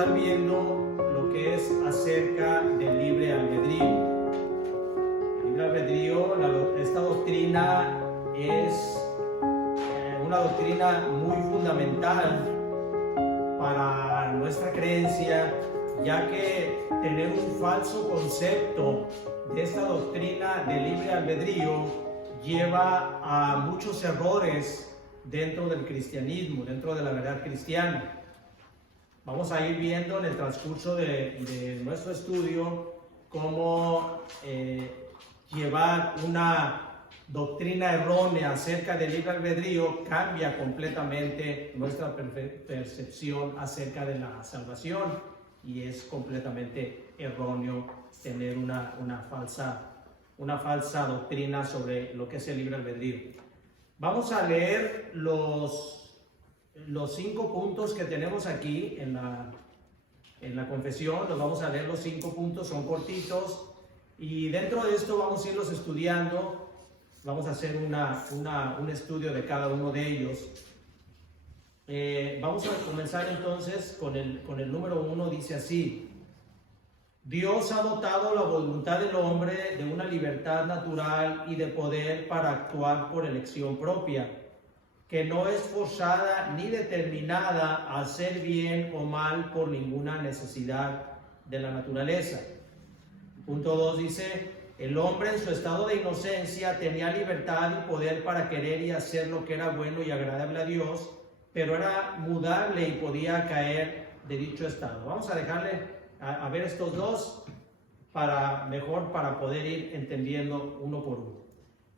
estar viendo lo que es acerca del libre albedrío. El libre albedrío, esta doctrina es una doctrina muy fundamental para nuestra creencia, ya que tener un falso concepto de esta doctrina del libre albedrío lleva a muchos errores dentro del cristianismo, dentro de la verdad cristiana. Vamos a ir viendo en el transcurso de nuestro estudio cómo llevar una doctrina errónea acerca del libre albedrío cambia completamente nuestra percepción acerca de la salvación, y es completamente erróneo tener una falsa doctrina sobre lo que es el libre albedrío. Vamos a leer los 5 puntos que tenemos aquí en la confesión. Los vamos a leer los 5 puntos, son cortitos, y dentro de esto vamos a irlos estudiando. Vamos a hacer un estudio de cada uno de ellos. Vamos a comenzar entonces con el número 1. Dice así: Dios ha dotado la voluntad del hombre de una libertad natural y de poder para actuar por elección propia, que no es forzada ni determinada a hacer bien o mal por ninguna necesidad de la naturaleza. Punto 2 dice: el hombre en su estado de inocencia tenía libertad y poder para querer y hacer lo que era bueno y agradable a Dios, pero era mudable y podía caer de dicho estado. Vamos a dejarle a ver estos dos para poder ir entendiendo uno por uno.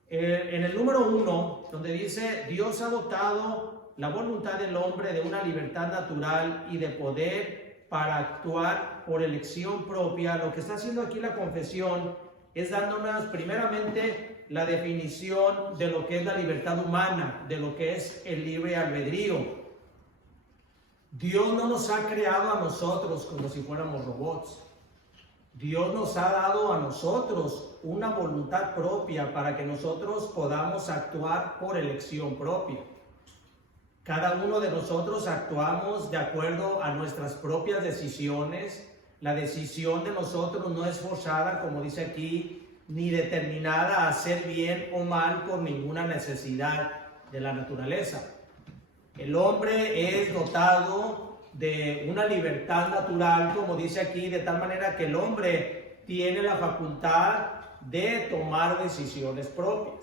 En el número 1, donde dice Dios ha dotado la voluntad del hombre de una libertad natural y de poder para actuar por elección propia, lo que está haciendo aquí la confesión es dándonos primeramente la definición de lo que es la libertad humana, de lo que es el libre albedrío. Dios no nos ha creado a nosotros como si fuéramos robots. Dios nos ha dado a nosotros una voluntad propia para que nosotros podamos actuar por elección propia. Cada uno de nosotros actuamos de acuerdo a nuestras propias decisiones. La decisión de nosotros no es forzada, como dice aquí, ni determinada a hacer bien o mal por ninguna necesidad de la naturaleza. El hombre es dotado de una libertad natural, como dice aquí, de tal manera que el hombre tiene la facultad de tomar decisiones propias.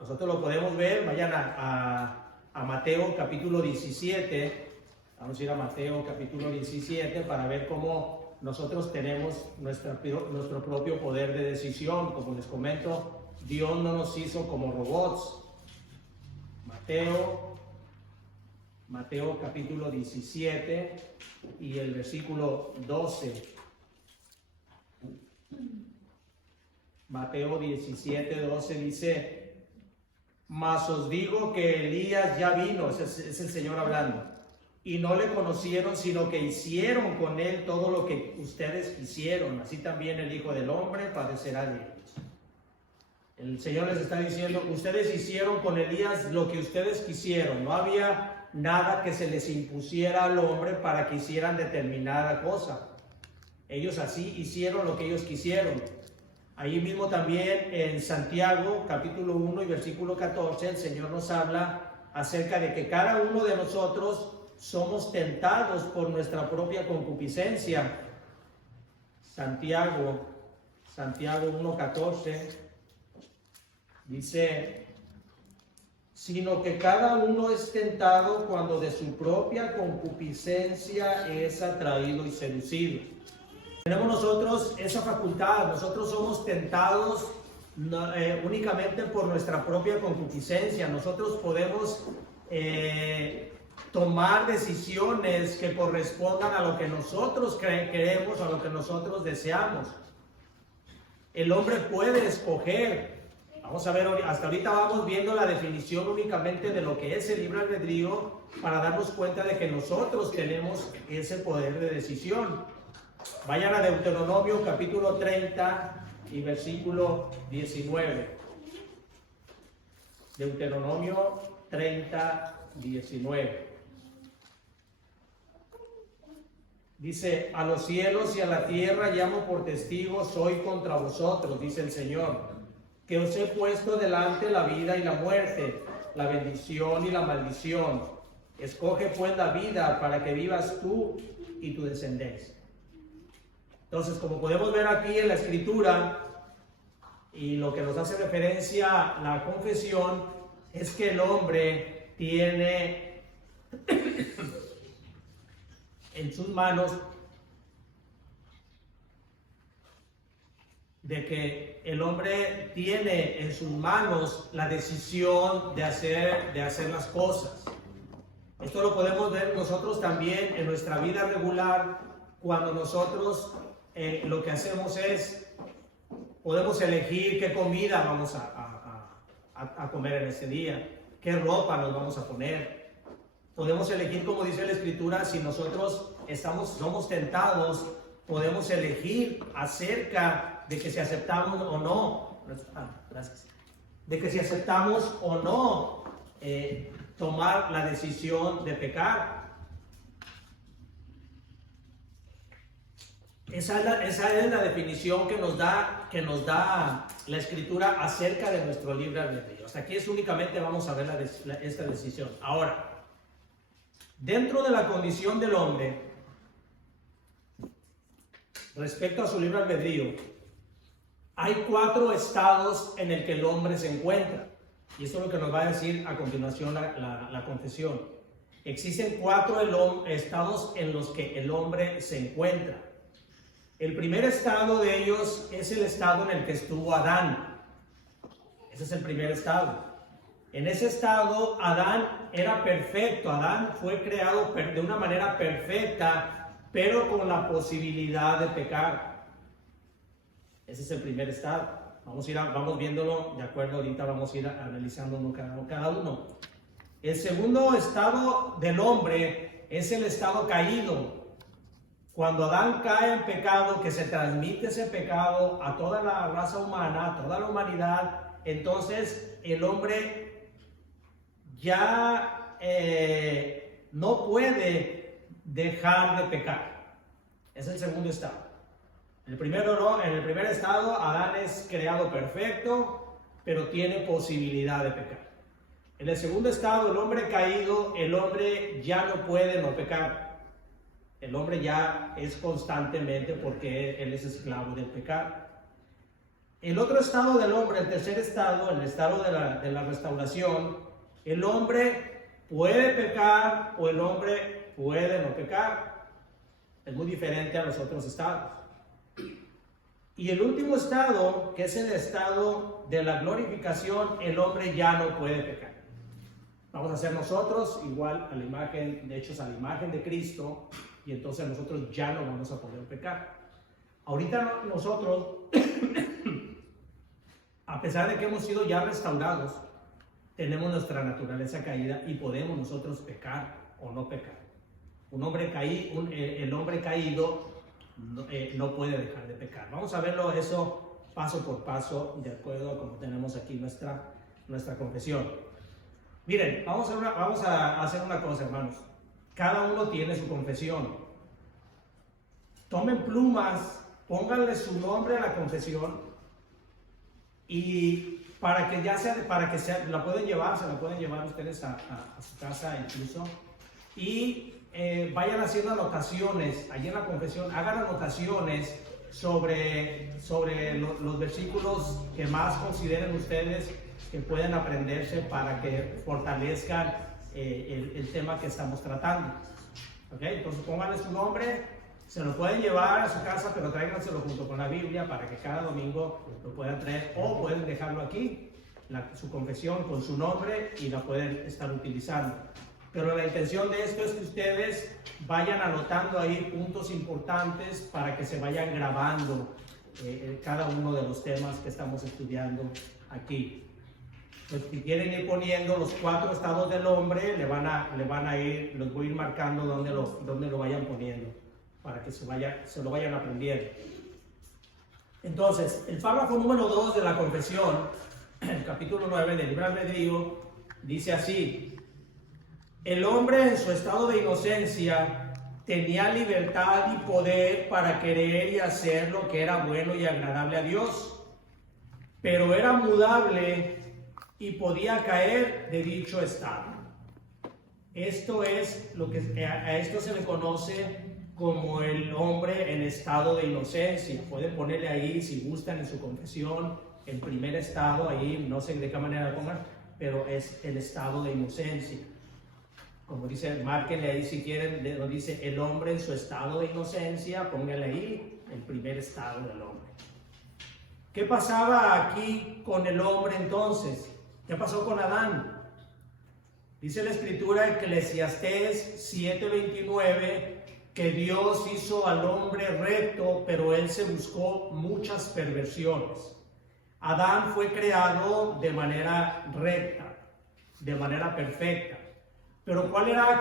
Nosotros lo podemos ver. Vayan a Mateo capítulo 17. Vamos a ir a Mateo capítulo 17 para ver cómo nosotros tenemos nuestro propio poder de decisión. Como les comento, Dios no nos hizo como robots. Mateo capítulo 17 y el versículo 12. Mateo 17, 12 dice: mas os digo que Elías ya vino, es el Señor hablando, y no le conocieron, sino que hicieron con él todo lo que ustedes hicieron. Así también el Hijo del Hombre padecerá de ellos. El Señor les está diciendo: ustedes hicieron con Elías lo que ustedes quisieron. No había nada que se les impusiera al hombre para que hicieran determinada cosa. Ellos así hicieron lo que ellos quisieron. Ahí mismo también en Santiago capítulo 1 y versículo 14 el Señor nos habla acerca de que cada uno de nosotros somos tentados por nuestra propia concupiscencia. Santiago 1:14 dice: sino que cada uno es tentado cuando de su propia concupiscencia es atraído y seducido. Tenemos nosotros esa facultad. Nosotros somos tentados únicamente por nuestra propia concupiscencia. Nosotros podemos tomar decisiones que correspondan a lo que nosotros queremos, a lo que nosotros deseamos. El hombre puede escoger. Vamos a ver, hasta ahorita vamos viendo la definición únicamente de lo que es el libre albedrío para darnos cuenta de que nosotros tenemos ese poder de decisión. Vayan a Deuteronomio capítulo 30 y versículo 19. Deuteronomio 30, 19. Dice, a los cielos y a la tierra llamo por testigos hoy contra vosotros, dice el Señor, que os he puesto delante la vida y la muerte, la bendición y la maldición. Escoge pues la vida para que vivas tú y tu descendencia. Entonces, como podemos ver aquí en la Escritura, y lo que nos hace referencia a la confesión, es que el hombre tiene en sus manos, de que el hombre tiene en sus manos la decisión de hacer las cosas. Esto lo podemos ver nosotros también en nuestra vida regular, cuando nosotros lo que hacemos es, podemos elegir qué comida vamos a comer en ese día, qué ropa nos vamos a poner. Podemos elegir, como dice la Escritura, si nosotros somos tentados, podemos elegir acerca de que si aceptamos o no, de que si aceptamos o no tomar la decisión de pecar. Esa es la definición que nos da la Escritura acerca de nuestro libre albedrío. Hasta aquí únicamente vamos a ver esta decisión. Ahora, dentro de la condición del hombre, respecto a su libre albedrío, hay 4 estados en el que el hombre se encuentra. Y esto es lo que nos va a decir a continuación la confesión. Existen 4 estados en los que el hombre se encuentra. El primer estado de ellos es el estado en el que estuvo Adán. Ese es el primer estado. En ese estado, Adán era perfecto. Adán fue creado de una manera perfecta, pero con la posibilidad de pecar. Ese es el primer estado. Vamos viéndolo de acuerdo. Ahorita vamos a ir analizando cada uno. El segundo estado del hombre es el estado caído. Cuando Adán cae en pecado, que se transmite ese pecado a toda la raza humana, a toda la humanidad, entonces el hombre ya no puede dejar de pecar. Es el segundo estado. En el primer estado, Adán es creado perfecto, pero tiene posibilidad de pecar. En el segundo estado, el hombre caído, el hombre ya no puede no pecar. El hombre ya es constantemente, porque él es esclavo del pecado. El otro estado del hombre, el tercer estado, el estado de la restauración, el hombre puede pecar o el hombre puede no pecar. Es muy diferente a los otros estados. Y el último estado, que es el estado de la glorificación, el hombre ya no puede pecar. Vamos a ser nosotros igual a la imagen, hechos a la imagen de Cristo, y entonces nosotros ya no vamos a poder pecar. Ahorita nosotros, a pesar de que hemos sido ya restaurados, tenemos nuestra naturaleza caída y podemos nosotros pecar o no pecar. El hombre caído no puede dejar de pecar. Vamos a verlo eso paso por paso, de acuerdo a como tenemos aquí nuestra confesión. Miren, vamos a hacer una cosa, hermanos. Cada uno tiene su confesión. Tomen plumas, pónganle su nombre a la confesión, y para que la pueden llevar, se la pueden llevar ustedes a su casa incluso, y vayan haciendo anotaciones allí en la confesión. Hagan anotaciones sobre los versículos que más consideren ustedes que pueden aprenderse para que fortalezcan el tema que estamos tratando. ¿Okay? Entonces pónganle su nombre, se lo pueden llevar a su casa, pero tráiganselo junto con la Biblia para que cada domingo lo puedan traer, o pueden dejarlo aquí, su confesión con su nombre, y la pueden estar utilizando. Pero la intención de esto es que ustedes vayan anotando ahí puntos importantes para que se vayan grabando cada uno de los temas que estamos estudiando aquí. Pues si quieren ir poniendo los 4 estados del hombre, los voy a ir marcando donde lo vayan poniendo, para que se lo vayan aprendiendo. Entonces, el párrafo número 2 de la confesión, el capítulo 9 del libre albedrío, dice así: el hombre en su estado de inocencia tenía libertad y poder para querer y hacer lo que era bueno y agradable a Dios, pero era mudable y podía caer de dicho estado. Esto es lo que a esto se le conoce como el hombre en estado de inocencia. Pueden ponerle ahí, si gustan, en su confesión, el primer estado, ahí no sé de qué manera lo pongan, pero es el estado de inocencia. Como dice, márquenle ahí si quieren, lo dice el hombre en su estado de inocencia, pónganle ahí el primer estado del hombre. ¿Qué pasaba aquí con el hombre entonces? ¿Qué pasó con Adán? Dice la escritura Eclesiastés 7:29 que Dios hizo al hombre recto, pero él se buscó muchas perversiones. Adán fue creado de manera recta, de manera perfecta. Pero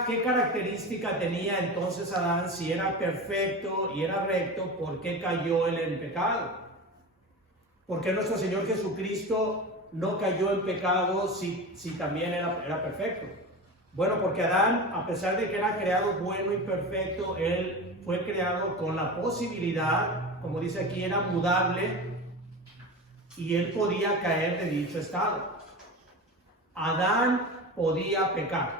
¿qué característica tenía entonces Adán si era perfecto y era recto? ¿Por qué cayó él en pecado? ¿Por qué nuestro Señor Jesucristo no cayó en pecado si también era perfecto? Bueno, porque Adán, a pesar de que era creado bueno y perfecto, él fue creado con la posibilidad, como dice aquí, era mudable y él podía caer de dicho estado. Adán podía pecar.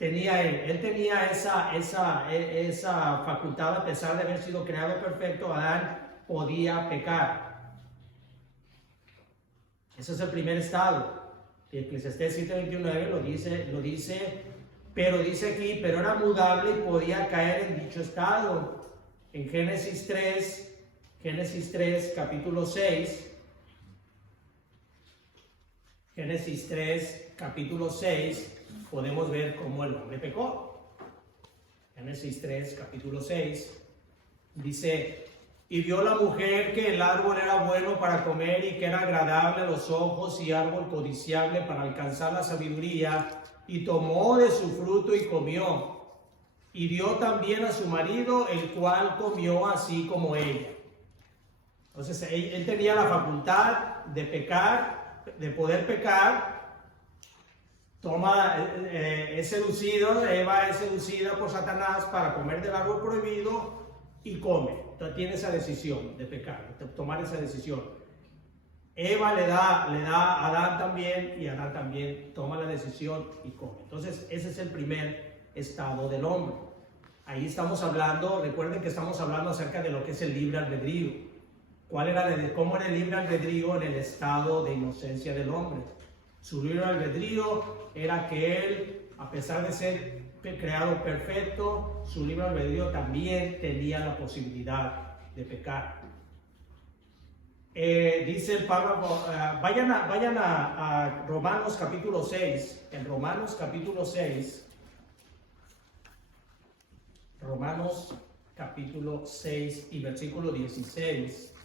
Él tenía esa facultad, a pesar de haber sido creado perfecto, Adán podía pecar. Ese es el primer estado. Eclesiastés 7:29 lo dice, pero dice aquí, pero era mudable y podía caer en dicho estado. En Génesis 3, capítulo 6, Génesis 3, capítulo 6, podemos ver cómo el hombre pecó. Génesis 3, capítulo 6, dice: y vio la mujer que el árbol era bueno para comer y que era agradable a los ojos y árbol codiciable para alcanzar la sabiduría, y tomó de su fruto y comió, y dio también a su marido, el cual comió así como ella. Entonces él tenía la facultad de pecar, de poder pecar. Es seducido, Eva es seducida por Satanás para comer del árbol prohibido y come. Entonces tiene esa decisión de pecar, de tomar esa decisión. Eva le da a Adán también, y Adán también toma la decisión y come. Entonces ese es el primer estado del hombre. Ahí estamos hablando, recuerden que estamos hablando acerca de lo que es el libre albedrío. ¿Cómo era el libre albedrío en el estado de inocencia del hombre? Su libre albedrío era que él, a pesar de ser creado perfecto, su libre albedrío también tenía la posibilidad de pecar. Dice el Pablo, vayan a Romanos capítulo 6. En Romanos capítulo 6, Romanos capítulo 6 y versículo 16.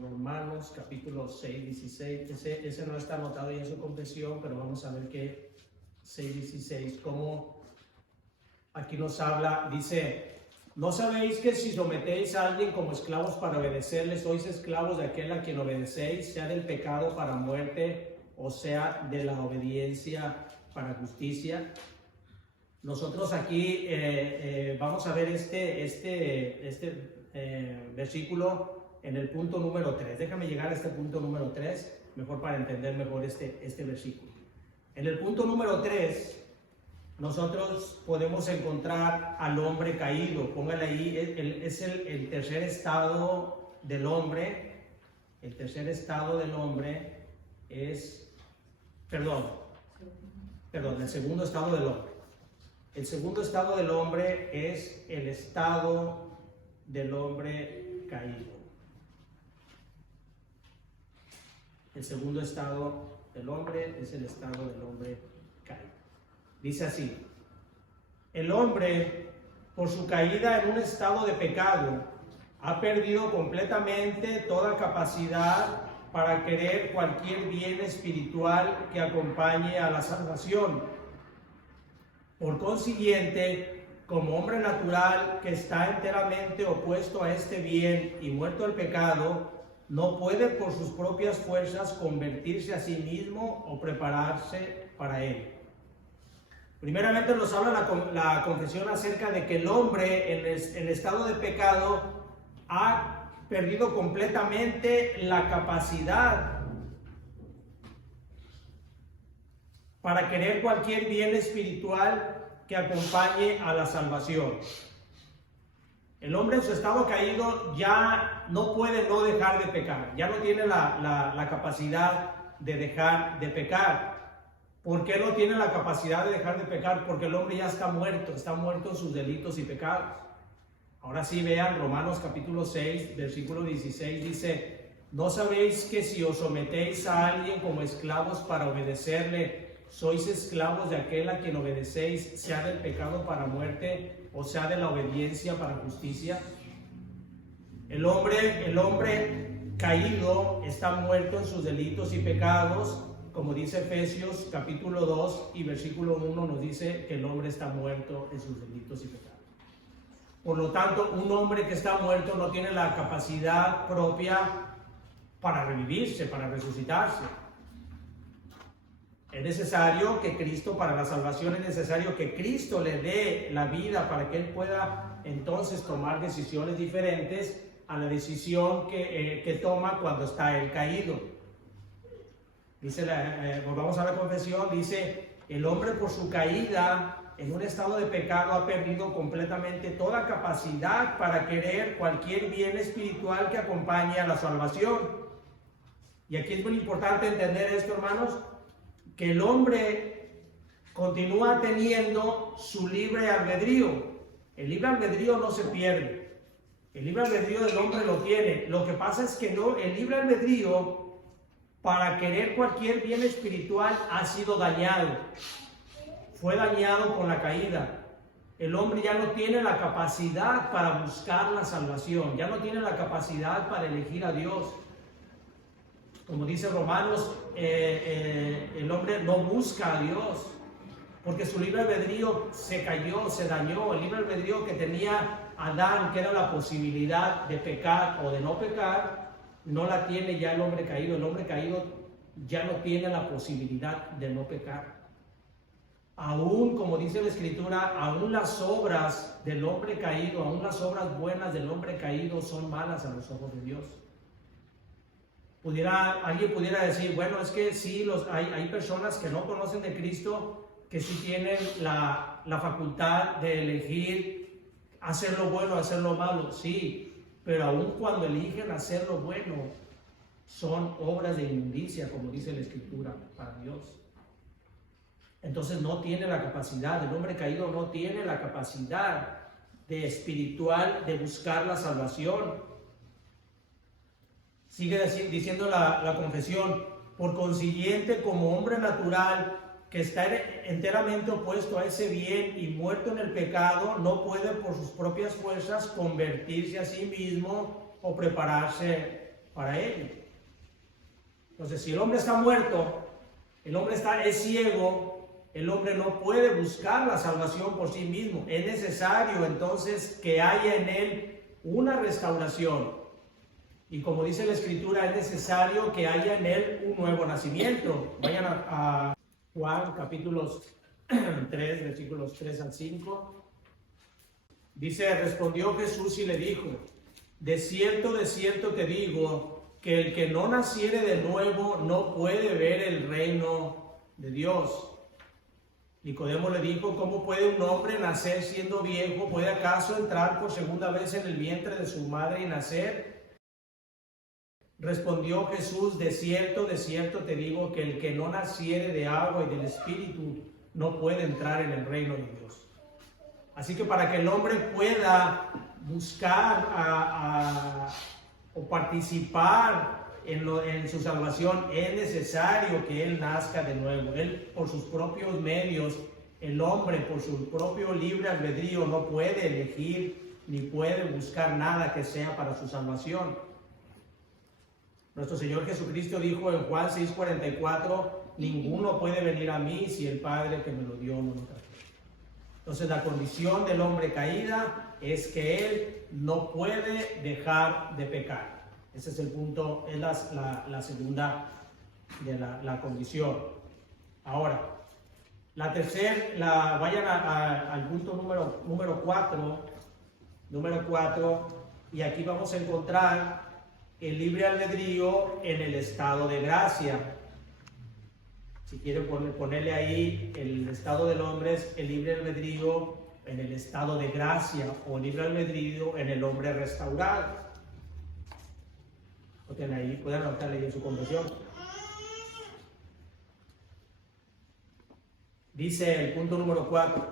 Romanos capítulo 6, 16, ese no está anotado ahí en su confesión, pero vamos a ver que 6, 16, como aquí nos habla, dice: ¿no sabéis que si sometéis a alguien como esclavos para obedecerle, sois esclavos de aquel a quien obedecéis, sea del pecado para muerte, o sea de la obediencia para justicia? Nosotros aquí vamos a ver este versículo en el punto número 3. Déjame llegar a este punto número 3, mejor para entender mejor este versículo. En el punto número 3, nosotros podemos encontrar al hombre caído. Póngale ahí, es el tercer estado del hombre. El tercer estado del hombre es, perdón, el segundo estado del hombre. El segundo estado del hombre es el estado del hombre caído. El segundo estado del hombre es el estado del hombre caído. Dice así: el hombre, por su caída en un estado de pecado, ha perdido completamente toda capacidad para querer cualquier bien espiritual que acompañe a la salvación. Por consiguiente, como hombre natural que está enteramente opuesto a este bien y muerto al pecado, no puede por sus propias fuerzas convertirse a sí mismo o prepararse para él. Primeramente nos habla la confesión acerca de que el hombre en estado de pecado ha perdido completamente la capacidad para querer cualquier bien espiritual que acompañe a la salvación. El hombre en su estado caído ya no puede no dejar de pecar, ya no tiene la capacidad de dejar de pecar. ¿Por qué no tiene la capacidad de dejar de pecar? Porque el hombre ya está muerto en sus delitos y pecados. Ahora sí vean Romanos capítulo 6, versículo 16, dice: ¿no sabéis que si os sometéis a alguien como esclavos para obedecerle, sois esclavos de aquel a quien obedecéis, sea del pecado para muerte o sea de la obediencia para justicia? El hombre caído está muerto en sus delitos y pecados. Como dice Efesios capítulo 2 y versículo 1, nos dice que el hombre está muerto en sus delitos y pecados. Por lo tanto, un hombre que está muerto no tiene la capacidad propia para revivirse, para resucitarse. Es necesario que Cristo, para la salvación, es necesario que Cristo le dé la vida para que él pueda entonces tomar decisiones diferentes a la decisión que toma cuando está él caído. Dice, volvamos a la confesión, dice: el hombre por su caída en un estado de pecado ha perdido completamente toda capacidad para querer cualquier bien espiritual que acompañe a la salvación. Y aquí es muy importante entender esto, hermanos, que el hombre continúa teniendo su libre albedrío. El libre albedrío no se pierde. El libre albedrío del hombre lo tiene. Lo que pasa es que no, el libre albedrío para querer cualquier bien espiritual ha sido dañado. Fue dañado con la caída. El hombre ya no tiene la capacidad para buscar la salvación, ya no tiene la capacidad para elegir a Dios. Como dice Romanos, el hombre no busca a Dios, porque su libre albedrío se cayó, se dañó. El libre albedrío que tenía Adán, que era la posibilidad de pecar o de no pecar, no la tiene ya el hombre caído. El hombre caído ya no tiene la posibilidad de no pecar. Aún, como dice la Escritura, aún las obras del hombre caído, aún las obras buenas del hombre caído son malas a los ojos de Dios. Alguien pudiera decir, bueno, es que sí, hay personas que no conocen de Cristo, que sí tienen la facultad de elegir hacer lo bueno, hacer lo malo, sí. Pero aun cuando eligen hacer lo bueno, son obras de inmundicia, como dice la Escritura, para Dios. Entonces no tiene la capacidad, el hombre caído no tiene la capacidad espiritual de buscar la salvación. Sigue diciendo la confesión: por consiguiente, como hombre natural que está enteramente opuesto a ese bien y muerto en el pecado, no puede por sus propias fuerzas convertirse a sí mismo o prepararse para ello. Entonces, si el hombre está muerto, el hombre es ciego, el hombre no puede buscar la salvación por sí mismo. Es necesario entonces que haya en él una restauración. Y como dice la Escritura, es necesario que haya en él un nuevo nacimiento. Vayan a Juan capítulos 3, versículos 3 al 5. Dice: respondió Jesús y le dijo: de cierto te digo, que el que no naciere de nuevo no puede ver el reino de Dios. Nicodemo le dijo: ¿cómo puede un hombre nacer siendo viejo? ¿Puede acaso entrar por segunda vez en el vientre de su madre y nacer? Respondió Jesús: de cierto te digo, que el que no naciere de agua y del Espíritu no puede entrar en el reino de Dios. Así que para que el hombre pueda buscar o participar en su salvación, es necesario que él nazca de nuevo. Él, por sus propios medios, el hombre por su propio libre albedrío no puede elegir ni puede buscar nada que sea para su salvación. Nuestro Señor Jesucristo dijo en Juan 6:44: ninguno puede venir a mí si el Padre que me lo dio no lo trajo. Entonces, la condición del hombre caída es que él no puede dejar de pecar. Ese es el punto, es la segunda de la condición. Ahora, vayan al punto número 4, y aquí vamos a encontrar el libre albedrío en el estado de gracia. Si quieren ponerle ahí el estado del hombre, es el libre albedrío en el estado de gracia, o libre albedrío en el hombre restaurado. Pueden anotarle ahí en su conversión. Dice el punto número 4: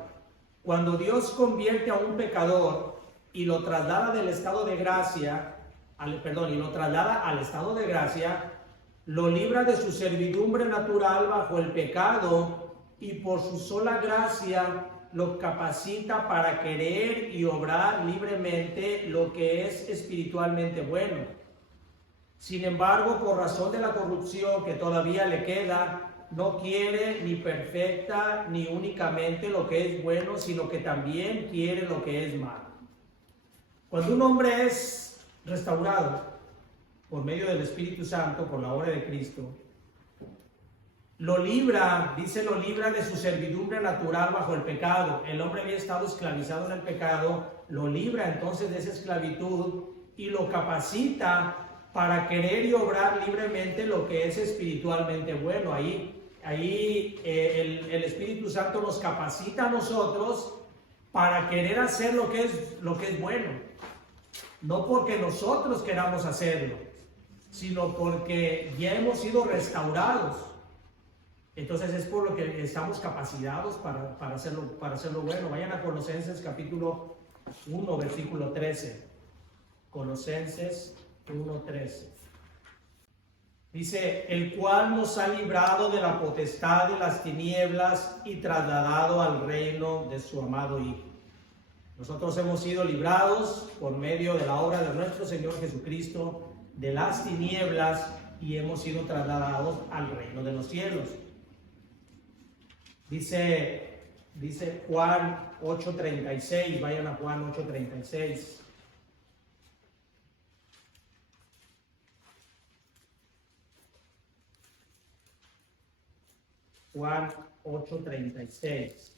cuando Dios convierte a un pecador y lo traslada del estado de gracia, al estado de gracia, lo libra de su servidumbre natural bajo el pecado, y por su sola gracia lo capacita para querer y obrar libremente lo que es espiritualmente bueno. Sin embargo, por razón de la corrupción que todavía le queda, no quiere ni perfecta ni únicamente lo que es bueno, sino que también quiere lo que es malo. Cuando un hombre es restaurado por medio del Espíritu Santo, por la obra de Cristo, lo libra de su servidumbre natural bajo el pecado. El hombre había estado esclavizado en el pecado, lo libra entonces de esa esclavitud y lo capacita para querer y obrar libremente lo que es espiritualmente bueno. Ahí el Espíritu Santo nos capacita a nosotros para querer hacer lo que es bueno. No porque nosotros queramos hacerlo, sino porque ya hemos sido restaurados. Entonces es por lo que estamos capacitados para hacerlo bueno. Vayan a Colosenses capítulo 1, versículo 13. Colosenses 1:13. Dice: el cual nos ha librado de la potestad de las tinieblas y trasladado al reino de su amado Hijo. Nosotros hemos sido librados por medio de la obra de nuestro Señor Jesucristo de las tinieblas y hemos sido trasladados al reino de los cielos. Dice Juan 8:36, vayan a Juan 8:36. Juan 8:36.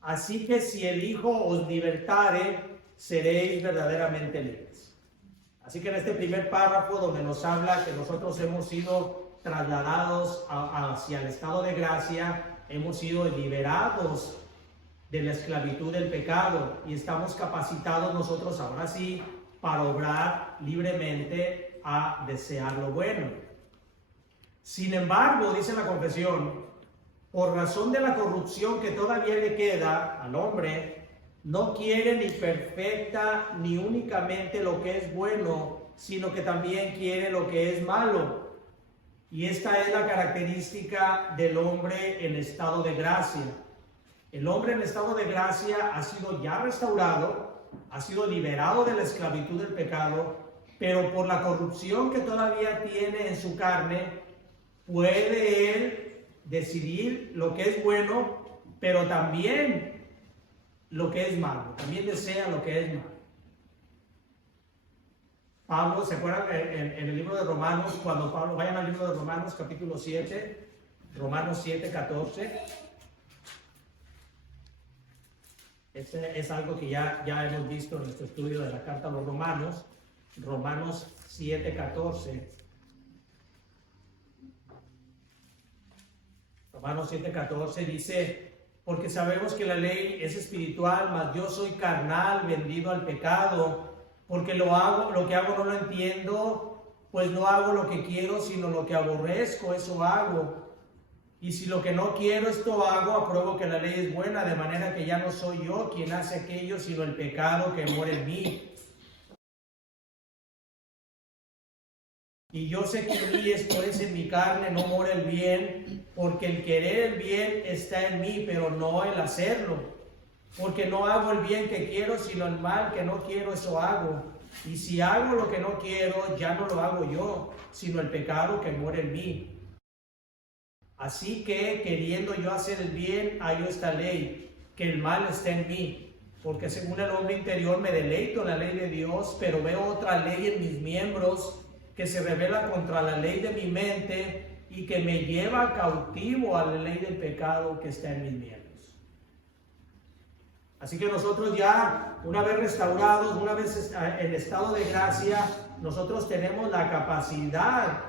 Así que si el Hijo os libertare, seréis verdaderamente libres. Así que en este primer párrafo, donde nos habla que nosotros hemos sido trasladados hacia el estado de gracia, hemos sido liberados de la esclavitud del pecado y estamos capacitados nosotros ahora sí para obrar libremente a desear lo bueno. Sin embargo, dice la confesión, por razón de la corrupción que todavía le queda al hombre, no quiere ni perfecta ni únicamente lo que es bueno, sino que también quiere lo que es malo. Y esta es la característica del hombre en estado de gracia. El hombre en estado de gracia ha sido ya restaurado, ha sido liberado de la esclavitud del pecado, pero por la corrupción que todavía tiene en su carne, puede él decidir lo que es bueno, pero también lo que es malo. También desea lo que es malo. Pablo, ¿se acuerdan en el libro de Romanos? Cuando Pablo, vayan al libro de Romanos, capítulo 7, Romanos 7:14. Este es algo que ya hemos visto en nuestro estudio de la carta a los Romanos. Romanos 7:14. Romanos 7:14 dice: porque sabemos que la ley es espiritual, mas yo soy carnal, vendido al pecado, porque lo que hago no lo entiendo, pues no hago lo que quiero, sino lo que aborrezco, eso hago. Y si lo que no quiero, esto hago, apruebo que la ley es buena, de manera que ya no soy yo quien hace aquello, sino el pecado que mora en mí. Y yo sé que en mí, esto es, en mi carne, no mora el bien, porque el querer el bien está en mí, pero no el hacerlo. Porque no hago el bien que quiero, sino el mal que no quiero, eso hago. Y si hago lo que no quiero, ya no lo hago yo, sino el pecado que mora en mí. Así que, queriendo yo hacer el bien, hallo esta ley, que el mal está en mí. porque según el hombre interior me deleito en la ley de Dios, pero veo otra ley en mis miembros que se revela contra la ley de mi mente y que me lleva cautivo a la ley del pecado que está en mis miembros. Así que nosotros ya, una vez restaurados, una vez en estado de gracia, nosotros tenemos la capacidad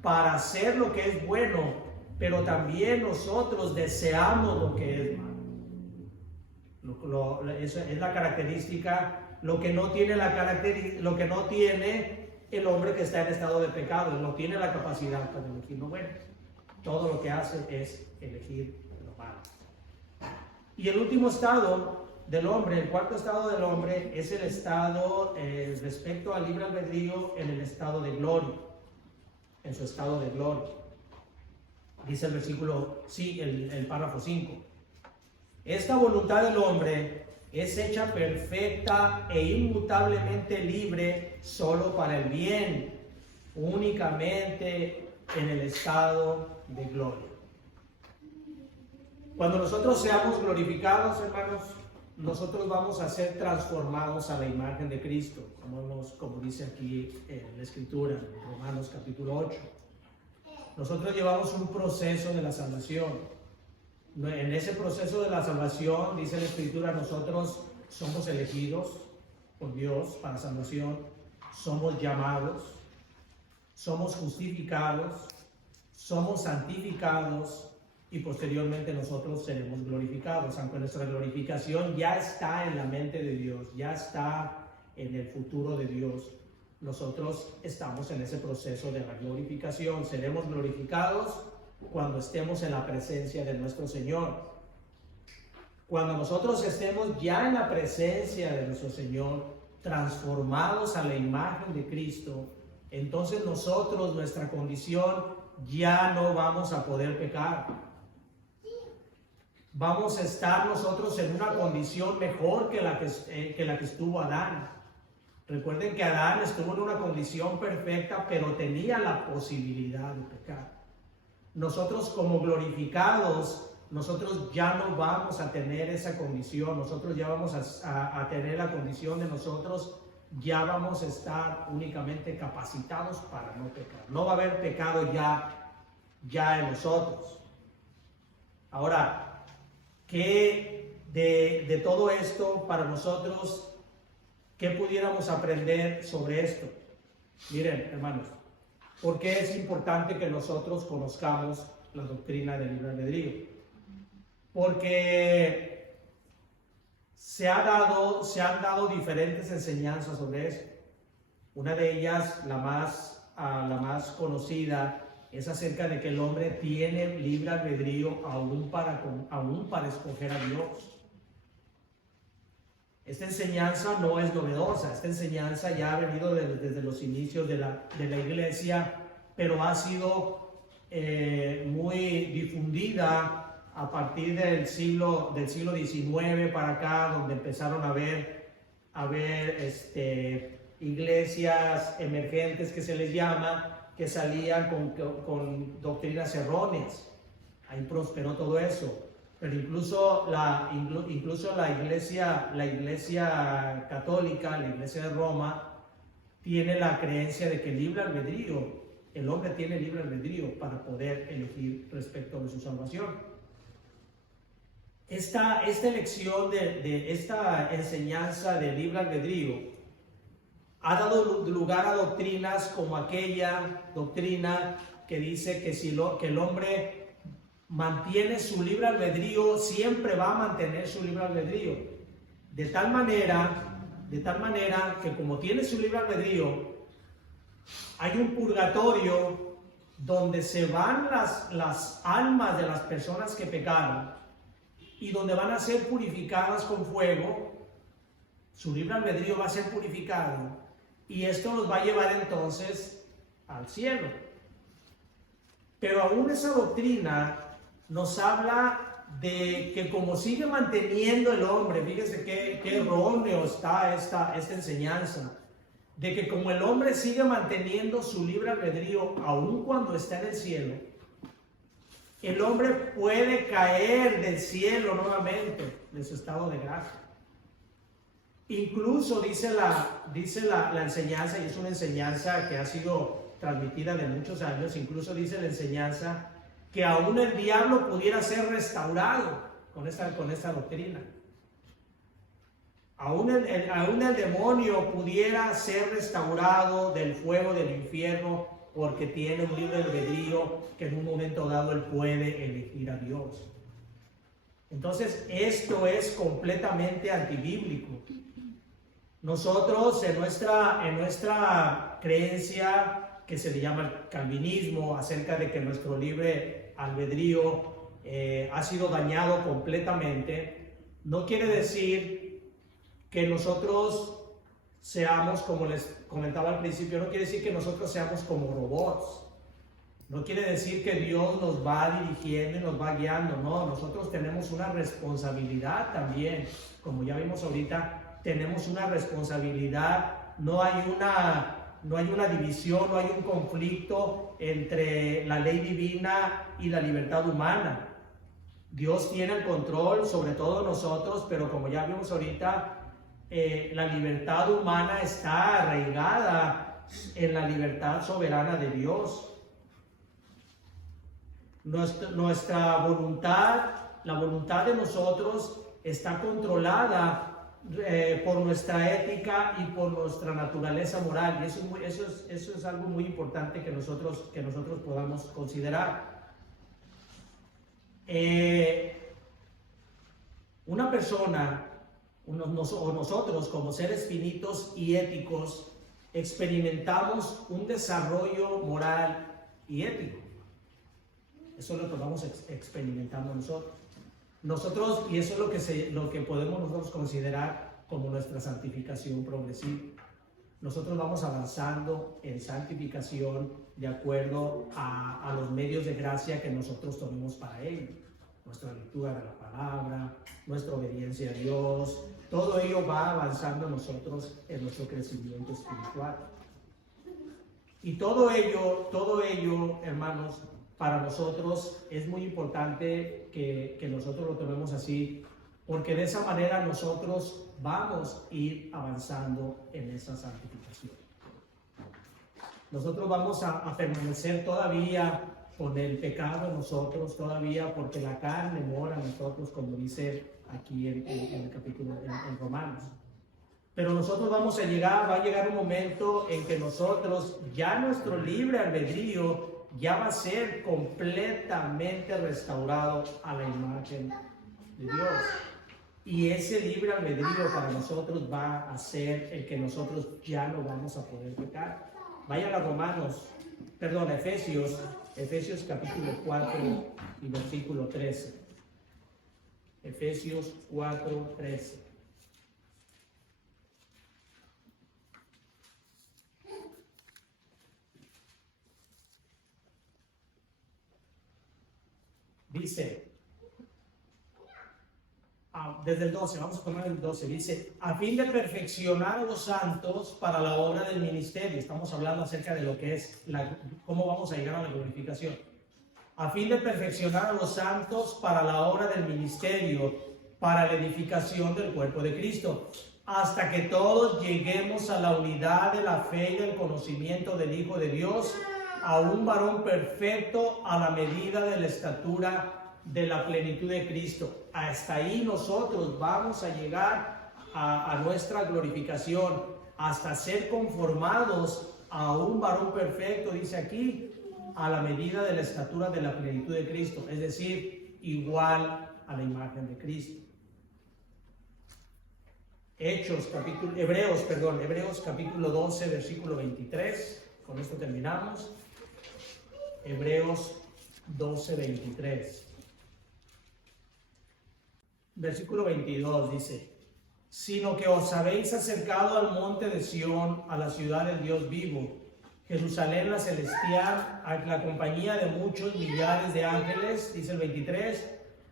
para hacer lo que es bueno, pero también nosotros deseamos lo que es malo. Esa es la característica, lo que no tiene el hombre que está en estado de pecado, no tiene la capacidad para elegir lo bueno. Todo lo que hace es elegir lo malo. Y el último estado del hombre, el cuarto estado del hombre, es el estado respecto al libre albedrío, en el estado de gloria, en su estado de gloria. Dice el versículo, sí, el párrafo 5. Esta voluntad del hombre es hecha perfecta e inmutablemente libre solo para el bien, únicamente en el estado de gloria. Cuando nosotros seamos glorificados, hermanos, nosotros vamos a ser transformados a la imagen de Cristo, como dice aquí en la Escritura, en Romanos capítulo 8. Nosotros llevamos un proceso de la salvación. En ese proceso de la salvación, dice la Escritura, nosotros somos elegidos por Dios para salvación, somos llamados, somos justificados, somos santificados y posteriormente nosotros seremos glorificados. Aunque nuestra glorificación ya está en la mente de Dios, ya está en el futuro de Dios, nosotros estamos en ese proceso de la glorificación. Seremos glorificados cuando estemos en la presencia de nuestro Señor. Cuando nosotros estemos ya en la presencia de nuestro Señor, transformados a la imagen de Cristo, entonces nosotros, nuestra condición, ya no vamos a poder pecar. Vamos a estar nosotros en una condición mejor que la que estuvo Adán. Recuerden que Adán estuvo en una condición perfecta, pero tenía la posibilidad de pecar. Nosotros, como glorificados, nosotros ya no vamos a tener esa condición. Nosotros ya vamos a tener la condición de nosotros, ya vamos a estar únicamente capacitados para no pecar. No va a haber pecado ya en nosotros. Ahora, ¿qué de todo esto para nosotros, qué pudiéramos aprender sobre esto? Miren, hermanos, ¿por qué es importante que nosotros conozcamos la doctrina del libre albedrío? Porque se han dado diferentes enseñanzas sobre esto. Una de ellas, la más conocida, es acerca de que el hombre tiene libre albedrío aún para escoger a Dios. Esta enseñanza no es novedosa, esta enseñanza ya ha venido desde los inicios de la iglesia, pero ha sido muy difundida a partir del siglo XIX para acá, donde empezaron a ver iglesias emergentes, que se les llama, que salían con doctrinas erróneas. Ahí prosperó todo eso. Pero incluso la iglesia católica, la iglesia de Roma, tiene la creencia de que el hombre tiene libre albedrío para poder elegir respecto de su salvación. Esta elección de esta enseñanza de libre albedrío ha dado lugar a doctrinas como aquella doctrina que dice que el hombre mantiene su libre albedrío, siempre va a mantener su libre albedrío. De tal manera que como tiene su libre albedrío, hay un purgatorio donde se van las almas de las personas que pecaron y donde van a ser purificadas con fuego. Su libre albedrío va a ser purificado y esto los va a llevar entonces al cielo. Pero aún esa doctrina nos habla de que como sigue manteniendo el hombre, fíjese qué erróneo está esta enseñanza, de que como el hombre sigue manteniendo su libre albedrío aun cuando está en el cielo, el hombre puede caer del cielo nuevamente de su estado de gracia. Incluso dice la enseñanza, y es una enseñanza que ha sido transmitida de muchos años, incluso dice la enseñanza que aún el diablo pudiera ser restaurado con esta doctrina. Aún el demonio pudiera ser restaurado del fuego del infierno porque tiene un libre albedrío que en un momento dado él puede elegir a Dios. Entonces, esto es completamente antibíblico. Nosotros, en nuestra creencia, que se le llama el calvinismo, acerca de que nuestro libre albedrío ha sido dañado completamente, no quiere decir que nosotros seamos, como les comentaba al principio, no quiere decir que nosotros seamos como robots. No quiere decir que Dios nos va dirigiendo y nos va guiando. No, nosotros tenemos una responsabilidad también. Como ya vimos ahorita, tenemos una responsabilidad. No hay una división, no hay un conflicto entre la ley divina y la libertad humana. Dios tiene el control sobre todos nosotros, pero como ya vimos ahorita, la libertad humana está arraigada en la libertad soberana de Dios. Nuestra voluntad, la voluntad de nosotros está controlada por nuestra ética y por nuestra naturaleza moral, y eso es algo muy importante que nosotros podamos considerar. Una persona o nosotros como seres finitos y éticos experimentamos un desarrollo moral y ético. Eso es lo que vamos experimentando nosotros, y eso es lo que podemos nosotros considerar como nuestra santificación progresiva. Nosotros vamos avanzando en santificación de acuerdo a los medios de gracia que nosotros tomemos para ello. Nuestra lectura de la palabra, nuestra obediencia a Dios, todo ello va avanzando nosotros en nuestro crecimiento espiritual. Y todo ello, hermanos, para nosotros es muy importante que nosotros lo tomemos así, porque de esa manera nosotros vamos a ir avanzando en esa santificación. Nosotros vamos a permanecer todavía con el pecado en nosotros, todavía porque la carne mora en nosotros, como dice aquí en el capítulo en Romanos. Pero nosotros va a llegar un momento en que nosotros, ya nuestro libre albedrío, ya va a ser completamente restaurado a la imagen de Dios. Y ese libre albedrío para nosotros va a ser el que nosotros ya no vamos a poder pecar. Vayan a Efesios capítulo 4 y versículo 13. Efesios 4, 13. Dice, desde el 12, vamos a tomar el 12, dice, a fin de perfeccionar a los santos para la obra del ministerio. Estamos hablando acerca de lo que es, cómo vamos a llegar a la glorificación. A fin de perfeccionar a los santos para la obra del ministerio, para la edificación del cuerpo de Cristo, hasta que todos lleguemos a la unidad de la fe y del conocimiento del Hijo de Dios, a un varón perfecto a la medida de la estatura de la plenitud de Cristo. Hasta ahí nosotros vamos a llegar a nuestra glorificación, hasta ser conformados a un varón perfecto, dice aquí, a la medida de la estatura de la plenitud de Cristo, es decir, igual a la imagen de Cristo. Hebreos capítulo 12, versículo 23, con esto terminamos. Hebreos 12, 23. Versículo 22 dice, sino que os habéis acercado al monte de Sión, a la ciudad del Dios vivo, Jerusalén la celestial, a la compañía de muchos millares de ángeles, dice el 23,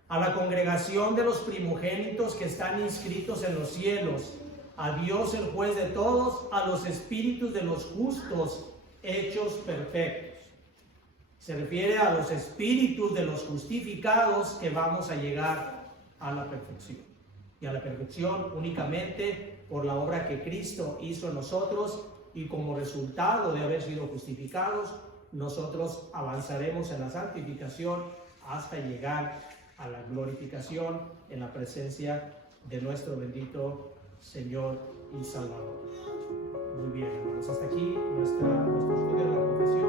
a la congregación de los primogénitos que están inscritos en los cielos, a Dios el juez de todos, a los espíritus de los justos hechos perfectos. Se refiere a los espíritus de los justificados que vamos a llegar a la perfección. y a la perfección únicamente por la obra que Cristo hizo en nosotros, y como resultado de haber sido justificados, nosotros avanzaremos en la santificación hasta llegar a la glorificación en la presencia de nuestro bendito Señor y Salvador. Muy bien, hermanos, hasta aquí nuestro estudio de la confesión.